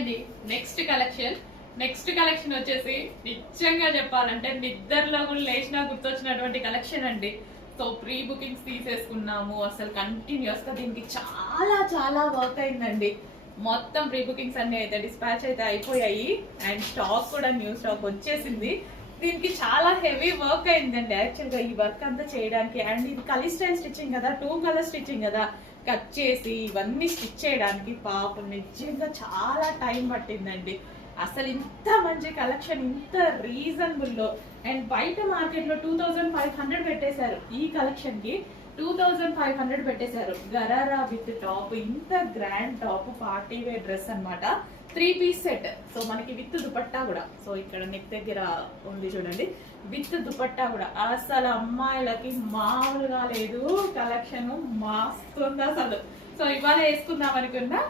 అండి. Next collection వచ్చేసి నిజంగా చెప్పాలంటే నిద్రలో కూడా లేచినా గుర్తొచ్చినటువంటి కలెక్షన్ అండి. సో ప్రీ బుకింగ్స్ తీసేసుకున్నాము. అసలు కంటిన్యూస్ గా దీనికి చాలా చాలా వర్క్ అయిందండి. మొత్తం ప్రీ బుకింగ్స్ అన్ని అయితే డిస్పాచ్ అయితే అయిపోయాయి అండ్ స్టాక్ కూడా న్యూ స్టాక్ వచ్చేసింది. దీనికి చాలా హెవీ వర్క్ అయిందండి యాక్చువల్ గా ఈ వర్క్ అంతా చేయడానికి. అండ్ ఇది కలీ స్టైల్ స్టిచ్చింగ్ కదా, 2 కలర్ స్టిచ్చింగ్ కదా, కట్ చేసి ఇవన్నీ స్టిచ్ చేయడానికి పాపం నిజంగా చాలా టైం పట్టిందండి. అసలు ఇంత మంచి కలెక్షన్ ఇంత రీజనబుల్ లో అండ్ బయట మార్కెట్ లో 2500 పెట్టేశారు. ఈ కలెక్షన్ కి 2500 పెట్టేశారు. గరారా విత్ టాప్, ఇంత grand top, party wear dress అన్నమాట. 3 పీస్ సెట్. సో మనకి విత్ దుపట్టా కూడా. సో ఇక్కడ నెక్ దగ్గర ఉంది చూడండి, విత్ దుపట్టా కూడా. అసలు అమ్మాయిలకి మామూలుగా లేదు కలెక్షన్, మస్తుంది అసలు. సో ఇవాళ వేసుకుందాం అనుకున్నా